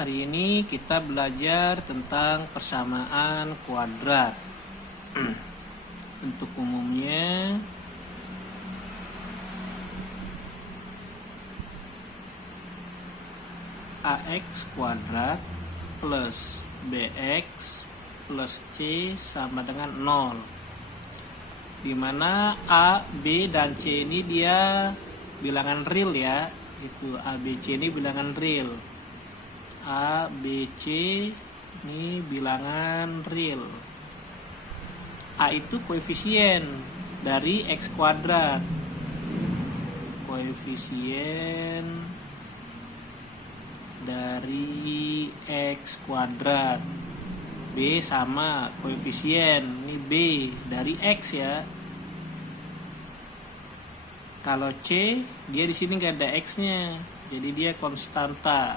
hari ini kita belajar tentang persamaan kuadrat. Untuk umumnya AX kuadrat plus BX plus C sama dengan 0, dimana A, B, dan C ini dia bilangan real ya. Itu A, B, C ini bilangan real. A, B, C ini bilangan real. A itu koefisien dari X kuadrat. Koefisien dari X kuadrat. B sama koefisien, ini B dari X ya. Kalau C, dia di sini nggak ada X-nya, jadi dia konstanta.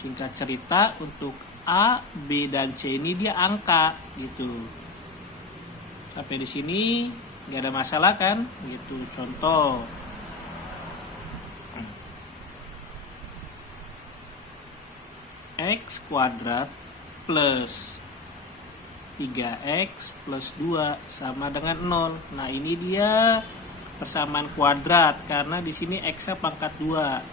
Singkat cerita, untuk A, B, dan C ini dia angka gitu. Sampai di sini nggak ada masalah kan? Gitu. Contoh, X kuadrat plus 3X plus 2 sama dengan 0. Nah, ini dia persamaan kuadrat karena di sini X-nya pangkat 2.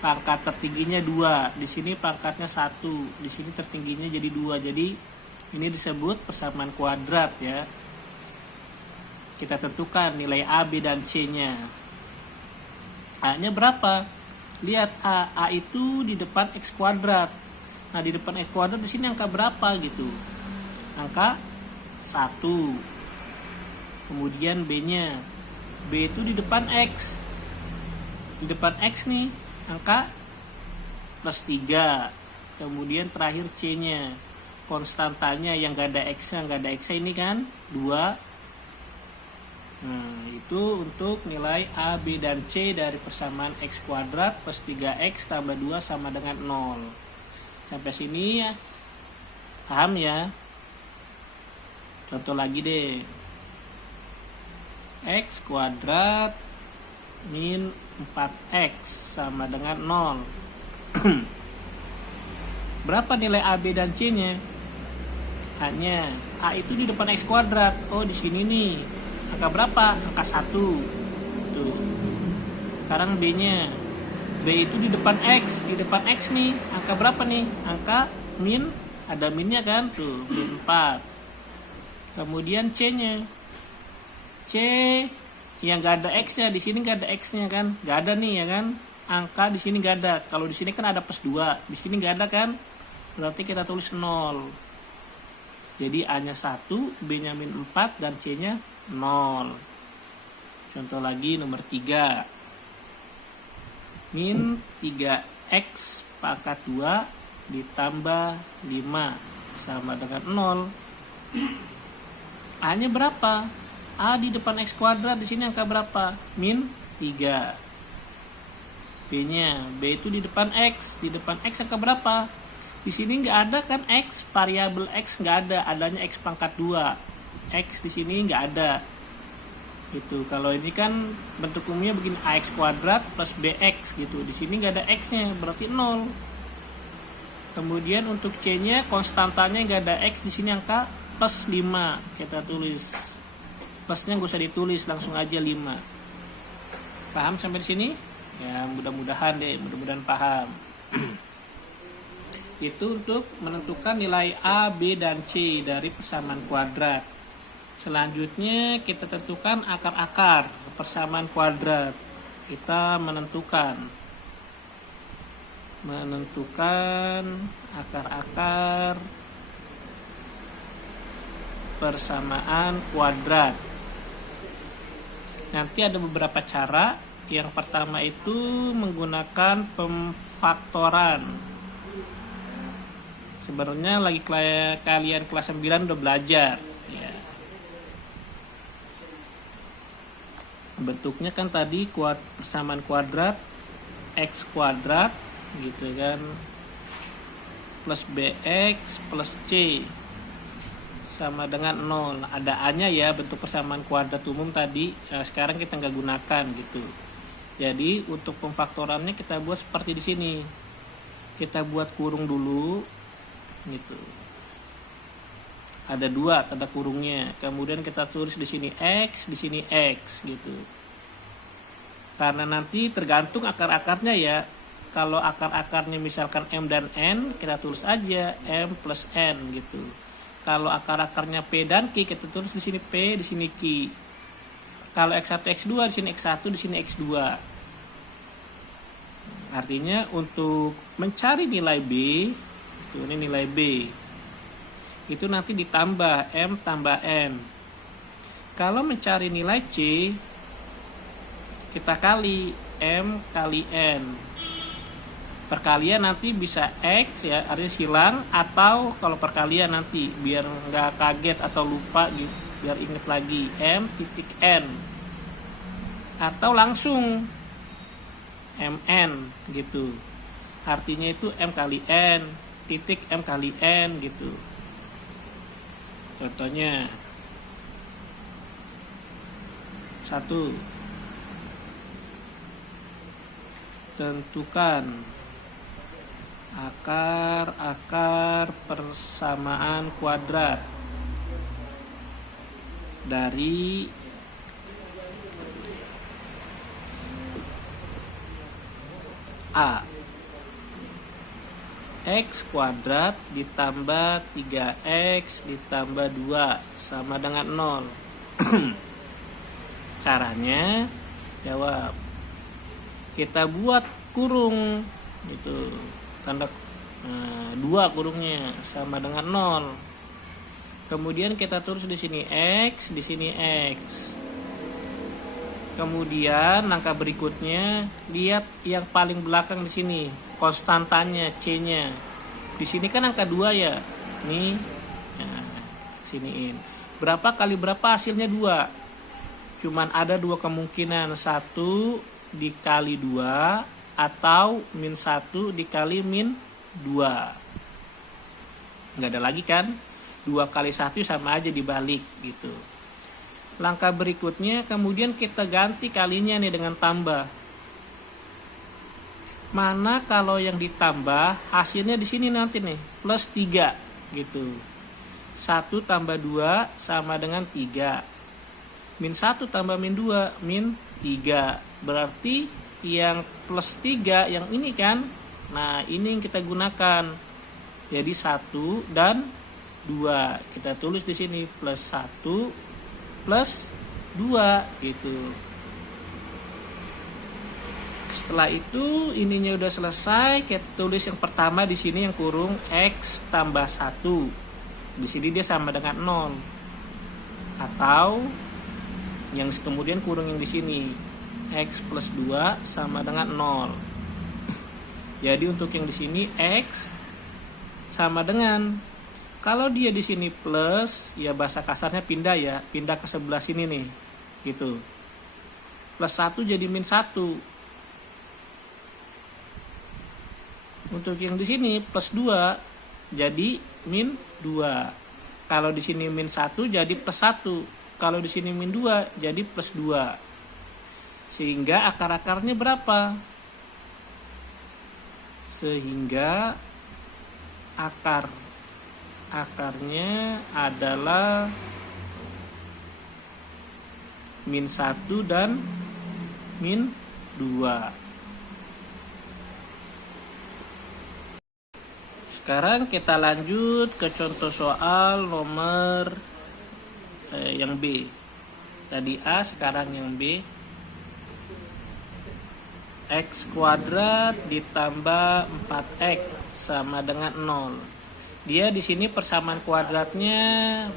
Pangkat tertingginya 2. Di sini pangkatnya 1. Di sini tertingginya jadi 2. Jadi ini disebut persamaan kuadrat ya. Kita tentukan nilai A, B, dan C-nya. A-nya berapa? Lihat A itu di depan X kuadrat. Nah, di depan X kuadrat di sini angka berapa gitu? Angka 1. Kemudian B-nya. B itu di depan X. Di depan X nih, angka plus 3. Kemudian terakhir C-nya. Konstantanya yang gak ada X-nya, gak ada X-nya ini kan 2. Nah, itu untuk nilai A, B, dan C dari persamaan X kuadrat plus 3X tambah 2 sama dengan 0. Sampai sini ya, paham ya? Contoh lagi deh. X kuadrat min 4X sama dengan 0. Berapa nilai A, B, dan C-nya? A-nya. A itu di depan X kuadrat. Oh, di sini nih. Angka berapa? Angka 1. Tuh. Sekarang B-nya. B itu di depan X. Di depan X nih. Angka berapa nih? Angka min. Ada minnya kan? Tuh, min 4. Kemudian C-nya. C yang gak ada X-nya. Di sini gak ada X-nya kan? Gak ada nih ya kan? Angka di sini gak ada. Kalau di sini kan ada plus 2. Di sini gak ada kan? Berarti kita tulis 0. Jadi A-nya 1, B-nya min 4, dan C-nya 0. Contoh lagi nomor 3. Min 3X pangkat 2 ditambah 5 sama dengan 0. A-nya berapa? A di depan X kuadrat, di sini angka berapa? Min 3. B-nya. B itu di depan X. Di depan X angka berapa? Di sini nggak ada kan X, variabel X nggak ada, adanya X pangkat 2. X di sini nggak ada. Gitu. Kalau ini kan bentuk umumnya begini, AX kuadrat plus BX gitu. Di sini nggak ada X-nya, berarti 0. Kemudian untuk C-nya konstantanya nggak ada X, di sini angka plus 5. Kita tulis. Plusnya nggak usah ditulis, langsung aja 5. Paham sampai di sini? Ya, mudah-mudahan paham. Itu untuk menentukan nilai A, B, dan C dari persamaan kuadrat. Selanjutnya kita tentukan akar-akar persamaan kuadrat. Kita menentukan akar-akar persamaan kuadrat. Nanti ada beberapa cara. Yang pertama itu menggunakan pemfaktoran. Sebenarnya lagi kalian kelas 9 udah belajar ya. Bentuknya kan tadi persamaan kuadrat X kuadrat gitu kan, plus BX plus C sama dengan 0. Ada A nya ya, bentuk persamaan kuadrat umum tadi. Sekarang kita nggak gunakan gitu. Jadi untuk pemfaktorannya kita buat seperti di sini. Kita buat kurung dulu, gitu. Ada 2 tanda kurungnya. Kemudian kita tulis di sini X, di sini X, gitu. Karena nanti tergantung akar-akarnya ya. Kalau akar-akarnya misalkan M dan N, kita tulis aja M plus N, gitu. Kalau akar-akarnya P dan Q, kita tulis di sini P, di sini Q. Kalau X1, X2, di sini X1, di sini X2. Artinya untuk mencari nilai B, ini nilai B, itu nanti ditambah M tambah N. Kalau mencari nilai C, kita kali M kali N. Perkalian nanti bisa X ya, artinya silang, atau kalau perkalian nanti biar nggak kaget atau lupa gitu, biar inget lagi M titik N, atau langsung MN gitu. Artinya itu M kali N titik M kali N gitu. Contohnya 1. Tentukan akar persamaan kuadrat dari A. X kuadrat ditambah 3X ditambah 2 sama dengan 0. Caranya jawab. Kita buat kurung gitu. Tanda 2 kurungnya sama dengan 0. Kemudian kita tulis di sini X, di sini X. Kemudian langkah berikutnya lihat yang paling belakang di sini, konstantanya C-nya. Di sini kan angka 2 ya. Nih. Nah, siniin. Berapa kali berapa hasilnya 2. Cuman ada 2 kemungkinan, 1 dikali 2 atau min 1 dikali min 2. Enggak ada lagi kan? 2 kali 1 sama aja dibalik gitu. Langkah berikutnya kemudian kita ganti kalinya nih dengan tambah. Mana kalau yang ditambah hasilnya di sini nanti nih plus 3 gitu. 1 tambah 2 sama dengan 3. Min 1 tambah min 2 min 3. Berarti yang plus 3 yang ini kan. Nah, ini yang kita gunakan. Jadi 1 dan 2. Kita tulis di sini plus 1 plus 2 gitu. Setelah itu ininya udah selesai, kita tulis yang pertama di sini yang kurung X tambah 1. Di sini dia sama dengan 0. Atau yang kemudian kurung yang di sini X plus 2 sama dengan 0. Jadi untuk yang di sini X sama dengan, kalau dia di sini plus, ya bahasa kasarnya pindah ya, pindah ke sebelah sini nih, gitu. Plus 1 jadi min 1. Untuk yang di sini plus 2 jadi min 2. Kalau di sini min 1 jadi plus 1. Kalau di sini min 2 jadi plus 2. Sehingga akar-akarnya berapa? Sehingga akarnya adalah min 1 dan min 2. Sekarang kita lanjut ke contoh soal nomor yang B. Tadi A, sekarang yang B. X kuadrat ditambah 4X sama dengan 0. Dia di sini persamaan kuadratnya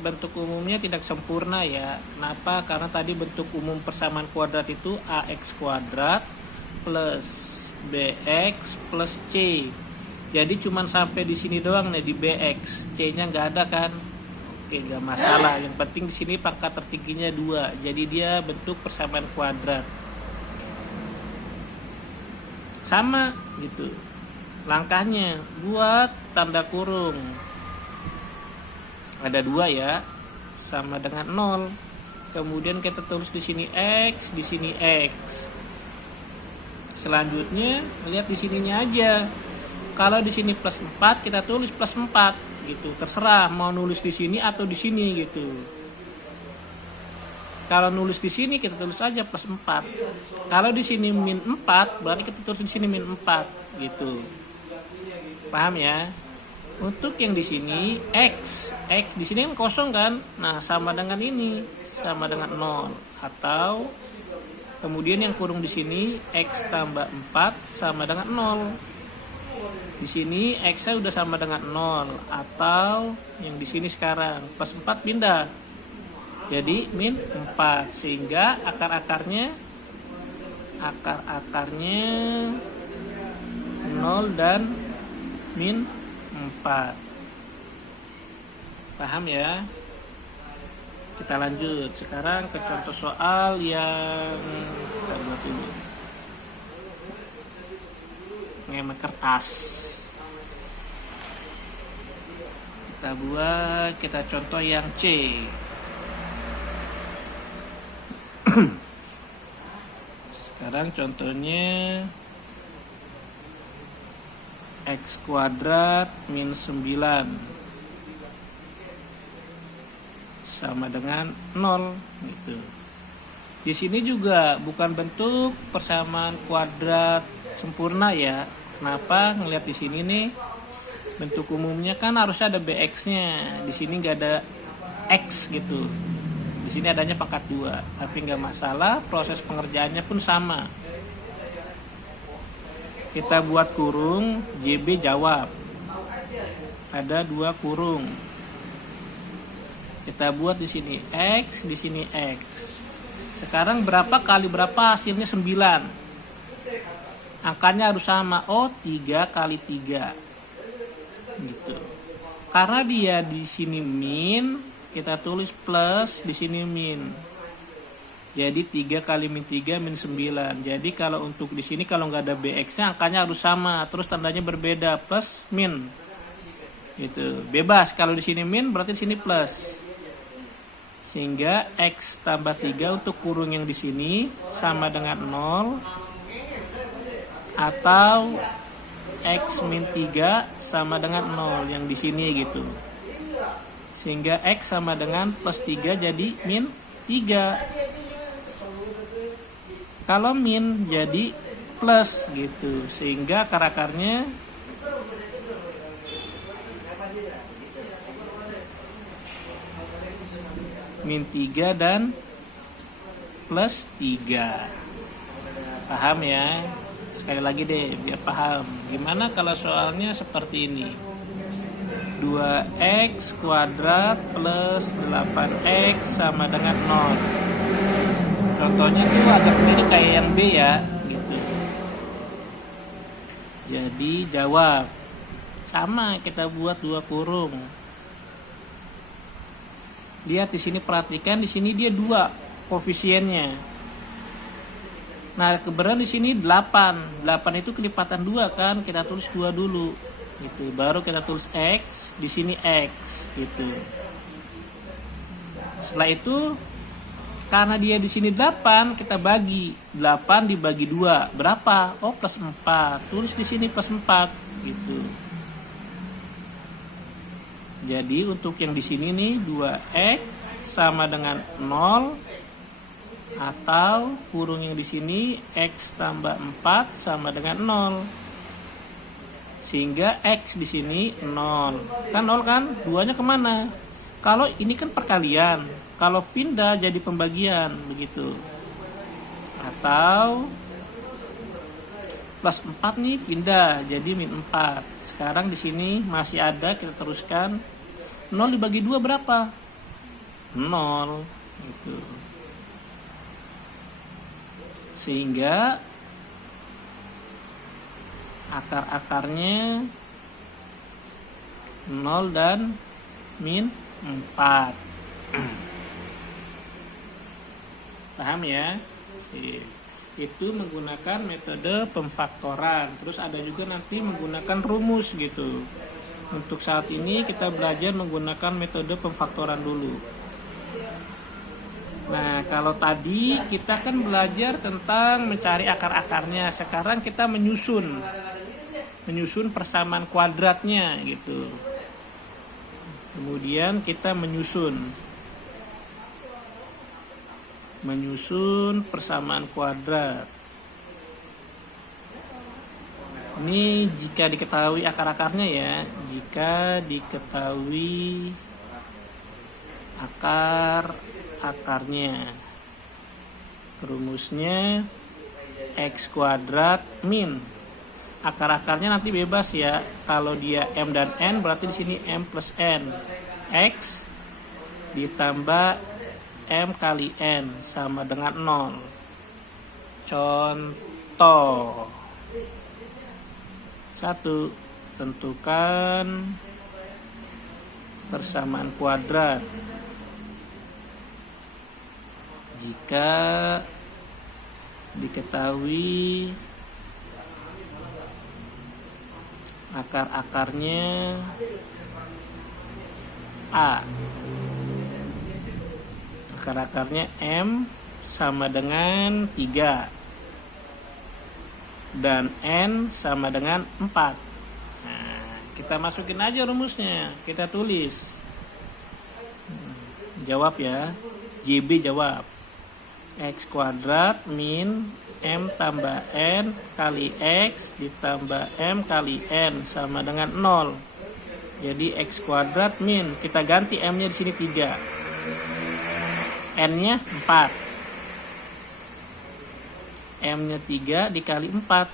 bentuk umumnya tidak sempurna ya. Kenapa? Karena tadi bentuk umum persamaan kuadrat itu AX kuadrat plus BX plus C. Jadi cuman sampai di sini doang nih di BX. C-nya nggak ada kan? Oke, nggak masalah. Yang penting di sini pangkat tertingginya 2. Jadi dia bentuk persamaan kuadrat. Sama gitu. Langkahnya buat tanda kurung. Ada 2 ya, sama dengan 0. Kemudian kita tulis di sini X, di sini X. Selanjutnya lihat di sininya aja. Kalau di sini plus 4, kita tulis plus 4 gitu. Terserah mau nulis di sini atau di sini gitu. Kalau nulis di sini kita tulis aja plus 4. Kalau di sini min 4, berarti kita tulis di sini min 4 gitu. Paham ya? Untuk yang di sini x di sini kan kosong kan? Nah, sama dengan ini, sama dengan 0. Atau kemudian yang kurung di sini x tambah 4 sama dengan 0. Di sini x-nya udah sama dengan 0, atau yang di sini sekarang plus 4 pindah jadi min 4, sehingga akar-akarnya 0 dan min 4. Paham ya? Kita lanjut sekarang ke contoh soal yang ngemet kertas. Kita contoh yang C. Sekarang contohnya x kuadrat min 9 sama dengan 0 gitu. Di sini juga bukan bentuk persamaan kuadrat sempurna ya. Kenapa? Ngelihat di sini nih, bentuk umumnya kan harusnya ada bx-nya. Di sini nggak ada x gitu. Di sini adanya pangkat 2, tapi nggak masalah, proses pengerjaannya pun sama. Kita buat kurung, JB jawab. Ada 2 kurung. Kita buat di sini x, di sini x. Sekarang berapa kali berapa? Hasilnya 9. Angkanya harus sama. Oh, 3 kali 3. Gitu. Karena dia di sini min, kita tulis plus, di sini min. Jadi 3 kali min 3 min 9. Jadi kalau untuk di sini kalau nggak ada bx-nya angkanya harus sama, terus tandanya berbeda, plus min. Gitu. Bebas, kalau di sini min berarti di sini plus. Sehingga x tambah 3 untuk kurung yang di sini sama dengan 0, atau x min 3 sama dengan 0 yang di sini gitu. Sehingga x sama dengan plus 3 jadi min 3. Kalau min jadi plus gitu. Sehingga akar-akarnya min 3 dan plus 3. Paham ya? Sekali lagi deh biar paham. Gimana kalau soalnya seperti ini? 2x kuadrat plus 8x sama dengan 0. Contohnya tuh agak mirip kayak yang B ya, gitu. Jadi jawab. Sama, kita buat 2 kurung. Lihat di sini, perhatikan di sini dia 2 koefisiennya. Nah, kebetulan di sini 8. 8 itu kelipatan 2 kan, kita tulis 2 dulu. Gitu. Baru kita tulis x, di sini x gitu. Setelah itu karena dia di sini 8, kita bagi 8 dibagi 2. Berapa? Oh, plus 4. Tulis di sini plus 4 gitu. Jadi untuk yang di sini nih 2x sama dengan 0, atau kurung yang di sini x tambah 4 sama dengan 0. Sehingga x di sini 0. Kan 0 kan? 2-nya kemana? Kalau ini kan perkalian, kalau pindah jadi pembagian begitu. Atau plus 4 nih pindah jadi min 4. Sekarang di sini masih ada, kita teruskan. 0 dibagi 2 berapa? 0 gitu. Sehingga akar-akarnya 0 dan min 4. Paham ya? Itu menggunakan metode pemfaktoran. Terus ada juga nanti menggunakan rumus gitu. Untuk saat ini kita belajar menggunakan metode pemfaktoran dulu. Nah, kalau tadi kita kan belajar tentang mencari akar-akarnya. Sekarang kita menyusun persamaan kuadratnya gitu. Kemudian kita menyusun persamaan kuadrat. Ini jika diketahui akar-akarnya ya. Jika diketahui akarnya. Rumusnya x kuadrat min. Akar-akarnya nanti bebas ya. Kalau dia m dan n berarti di sini m plus n. X ditambah m kali n sama dengan 0. Contoh 1. Tentukan persamaan kuadrat jika diketahui akar-akarnya A. Akar-akarnya M sama dengan 3 dan N sama dengan 4. Nah, kita masukin aja rumusnya, kita tulis. Jawab ya. JB jawab. X kuadrat min M tambah N kali X ditambah M kali N sama dengan 0. Jadi X kuadrat min, kita ganti M-nya di sini 3. N-nya 4. M-nya 3 dikali 4.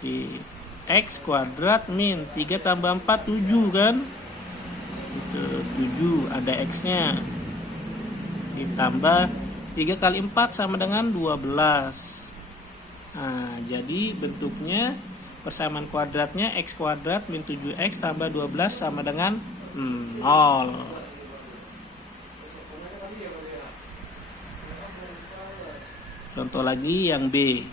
Si X kuadrat min 3 tambah 4 7 kan? Itu 7, ada X-nya. Ditambah 3 kali 4 sama dengan 12. Nah, jadi bentuknya persamaan kuadratnya X kuadrat min 7X tambah 12 sama dengan 0. Contoh lagi yang B.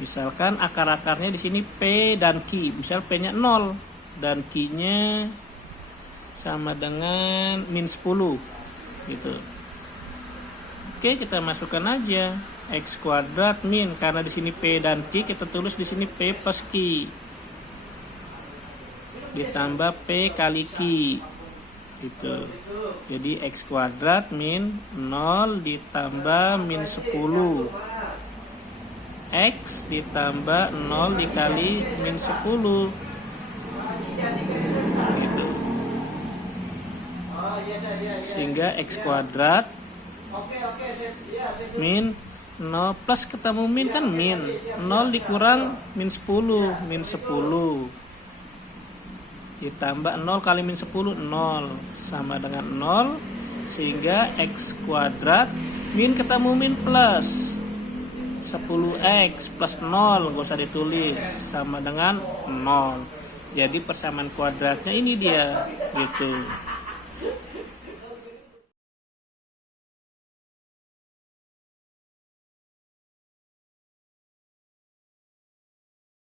Misalkan akar-akarnya di sini P dan Q. Misal P-nya 0 dan Q-nya sama dengan min 10 gitu. Oke, kita masukkan aja X kuadrat min, karena di sini P dan Q, kita tulis di sini P plus Q ditambah P kali Q gitu. Jadi X kuadrat min 0 ditambah min 10 X ditambah 0 dikali min 10 gitu. Sehingga X kuadrat min 0 plus ketemu min kan min 0 dikurang min 10 ditambah 0 kali min 10 0 sama dengan 0, sehingga X kuadrat min ketemu min plus 10X plus 0 gak usah ditulis sama dengan 0. Jadi persamaan kuadratnya ini dia gitu.